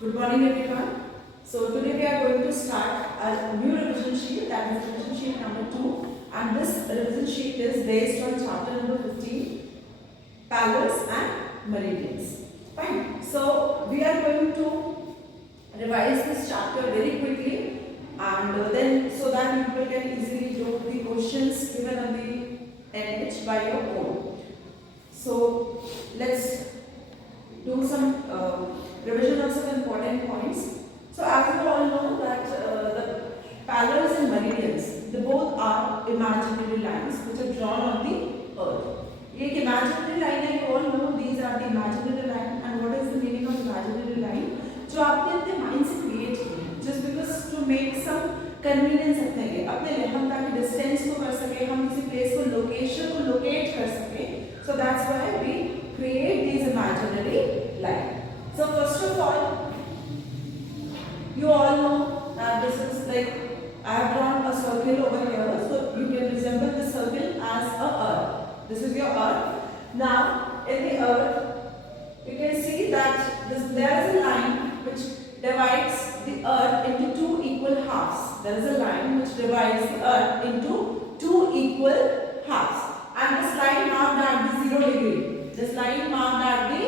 Good morning everyone. So today we are going to start a new revision sheet, that is revision sheet number 2, and this revision sheet is based on chapter number 15, Palace and Meridians. Fine. So we are going to revise this chapter very quickly and then so that people can easily do the questions given on the end by your own. So let's do some revision of some important points. So as you all know that the parallels and meridians, they both are imaginary lines which are drawn on the earth. ये एक imaginary line है, you all know these are the imaginary line, and what is the meaning of imaginary line? जो आपने अपने mind से create किए, just because to make some convenience अपने लिए, अपने लिए हम ताकि distance को कर सके, हम किसी place को location को locate कर सके, so that's why we create these imaginary line. So first of all, you all know that this is like I have drawn a circle over here, so you can resemble this circle as a earth. This is your earth. Now in the earth, you can see that there is a line which divides the earth into two equal halves. There is a line which divides the earth into two equal halves, and this line marked at the 0 degree. This line marked at the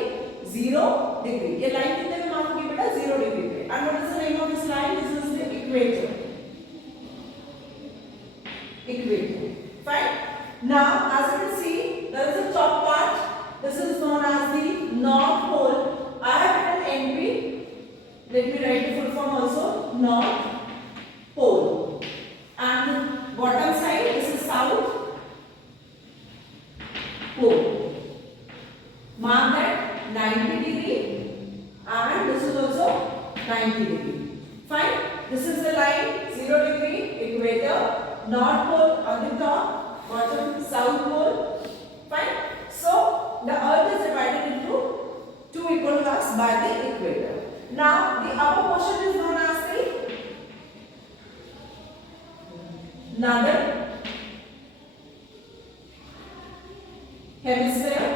0 degree. ये line कितने में mark होगी बेटा? 0 degree पे. And what is the name of this line? This is the equator. Equator. Fine. Now, as you can see, there is a top part. This is known as the North Pole. I have written NP. Let me write the full form also. North Pole. And bottom side, this is South Pole. Mark that 90 degree, and this is also 90 degree. Fine. This is the line 0 degree equator. North Pole on the top, bottom South Pole. Fine. So the earth is divided into two equal halves by the equator. Now the upper portion is known as the northern hemisphere,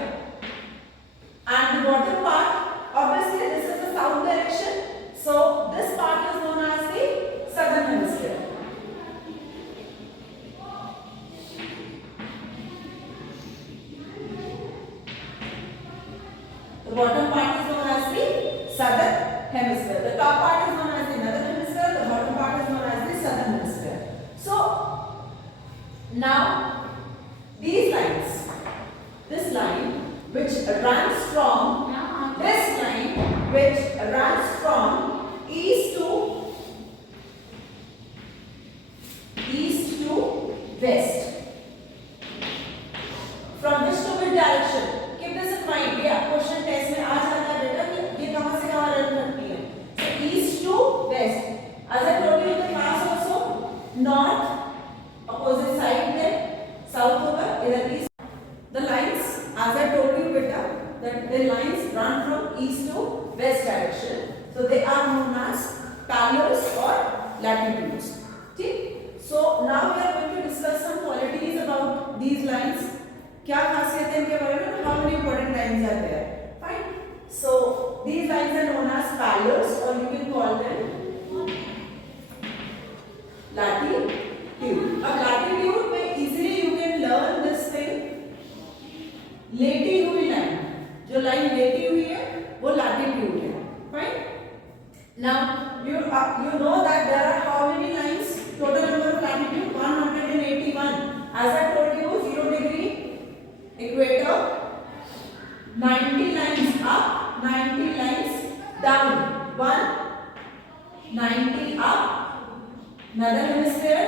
and the bottom part, obviously this is the south direction, so this part is known as the southern hemisphere. The bottom part is known as the southern hemisphere. The top part is known as the northern hemisphere. The bottom part is known as the southern hemisphere. So now these lines, this line which runs from east to west. From which to which direction? Keep this in mind. ये question test में आ जाता है बेटा कि ये कहां से कहां रन करती है. So east to west. As I told you in the class also, north opposite side there, south over either east. The lines, as I told you beta, that the lines run from east to west direction. So they are known as parallels or latitudes. Okay? So now we are going to discuss some qualities about these lines. क्या खासियत है इनके बारे में? How many important lines are there? Fine. So these lines are known as parallels, or you can call them latitude. अब latitude में easily you can learn this thing. लेटी हुई लाइन, जो लाइन लेटी हुई है वो लैटिट्यूड है. Fine. Now you know that there are how many lines? Total number of latitude 181. As I told you, 0 degree equator, 90 lines up, 90 lines down. 90 up, northern hemisphere,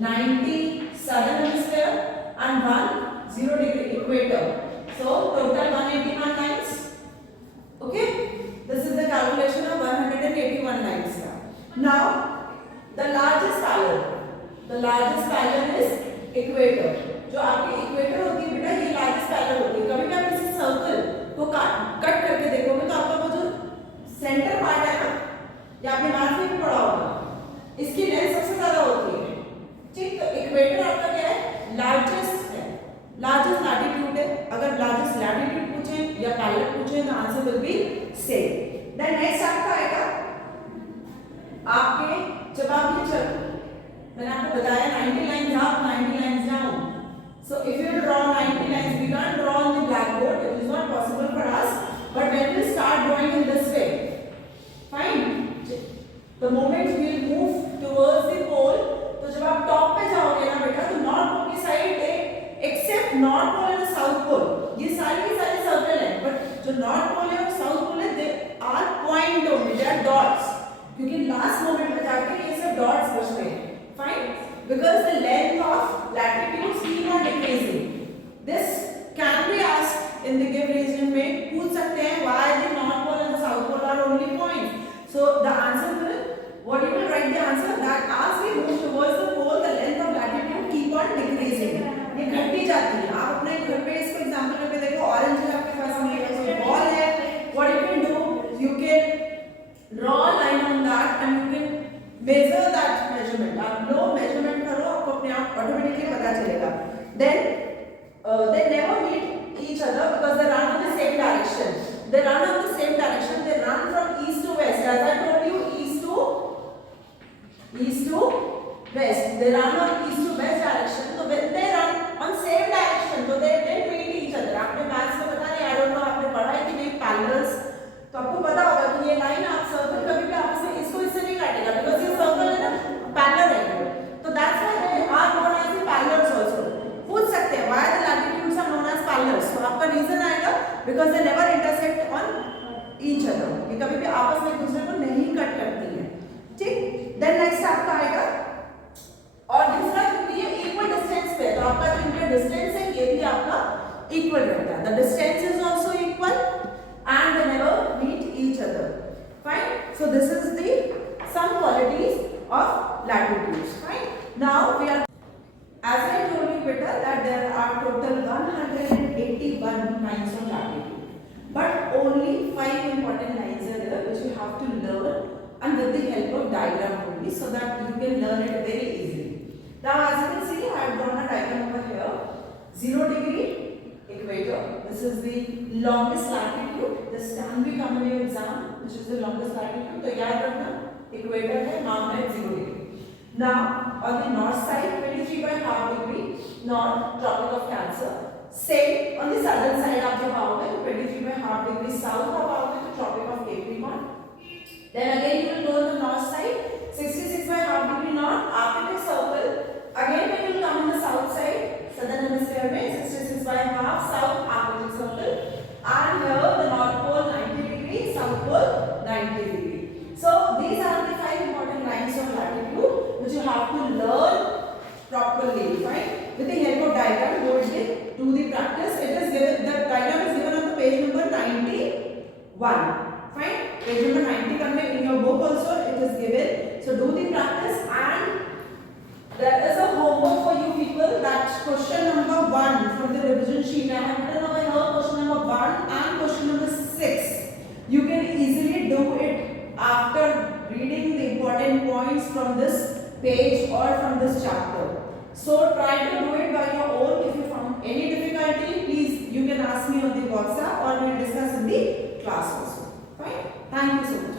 90 southern hemisphere, and 0 degree equator. So total 181 lines. Okay, this is the calculation of 181 lines. Now the largest parallel is equator. जो आपकी equator होती है बेटा, ये largest parallel होती है. कभी भी आप किसी सर्कल को कट करके देखोगे तो आपका वो जो सेंटर पार्ट है ना, या आपने मैथ में भी पढ़ा होगा, इसकी लेंथ सबसे ज्यादा होती है. ठीक. तो इक्वेटर आपका क्या है? लार्जेस्ट है, लार्जेस्ट लैटिट्यूड है. अगर लार्जेस्ट लैटिट्यूड पूछे या पैरेलल पूछे तो answer will be same. Then next आपका मैंने आपको बताया 90 lines up, 90 lines down. So if you draw 90 lines, we can't draw on the blackboard. It is not possible for us. But when we start drawing in this way, fine. The moment we will move towards the pole, तो जब आप top पे जाओगे ना बेटा, तो north pole की side except north pole and south pole, ये सारी की सारी सर्कल है, बट जो नॉर्थ पोल है और साउथ पोल है, they are point only, they are dots, क्योंकि लास्ट मोमेंट पे जाके ये सब डॉट्स बचते हैं. Fine, because the length of latitudes keep on decreasing. This can be asked in the give reason में, पूछ सकते हैं why the north pole and the south pole are only points. So the answer will, what you will write the answer, that as we move towards the pole, the length of latitude keep on decreasing. ये घटती जाती है. आप अपने घर पे इसको example करके देखो, ऑरेंज है आपके पास, कोई बॉल है, what you can do, you can draw a line on that and you can measure that measurement. आप लो measurement करो, आपको अपने आप ऑटोमेटिकली पता चलेगा. Then they never meet each other because they run in the same direction. They run in the same direction. They run from east to west. As I told you, east to west. They run on east to west direction. So when they run on same direction, so they meet each other. आपने maths में पता नहीं, I don't know आपने पढ़ा है कि नहीं parallels, तो आपको पता होगा कि ये लाइन आप सर्कल कभी भी आपस में इसको इससे नहीं काटेगा, बिकॉज ये सर्कल है ना, पैरेलल है. तो that's why they are known as the parallels also. पूछ सकते हैं why the latitudes are known as parallels, तो आपका रीजन आएगा because they never intersect on each other. ये कभी भी आपस में एक दूसरे को नहीं कट करती है. ठीक. देन नेक्स्ट आपका आएगा, और दूसरा क्योंकि ये इक्वल डिस्टेंस पे, तो आपका जो इनका डिस्टेंस है ये भी आपका इक्वल रहता है. The distance is also equal and they never meet each other. Fine. So this is the some qualities of latitudes. Fine. Now we are, as I told you beta, that there are total 181 lines of latitude, but only 5 important lines are there which you have to learn and with the help of diagram only, so that you can learn it very easily. Now as you can see, I have drawn a diagram over here. 0 degree equator, this is the longest latitude. This can be come in your exam, which is the longest latitude. तो याद रखना, equator है, नाम है 0 degree. Now on the north side, 23.5 degree north, Tropic of Cancer. Same on the southern side आप जब आओगे तो 23.5 degree south आप आओगे तो Tropic of Capricorn. Then again you will go on the north side, 66.5 degree north, Arctic Circle. Again when you will come on the south side, southern hemisphere में 66.5 south Arctic Circle, and here the north pole 90 degree, south pole 90 degree. So these are the 5 important lines of latitude which you have to learn properly. Fine. With the help of diagram, go and do the practice. It is given, the diagram is given on the page number 91. Fine. Page number 90 करने in your book also it is given. So do the practice, and there is a homework for you people. That question number 1 from the revision sheet. I have written over here question number 1 and question number 6. You can easily do it after reading the important points from this page or from this chapter. So try to do it by your own. If you found any difficulty, please you can ask me on the WhatsApp or we will discuss in the class also. Fine. Thank you so much.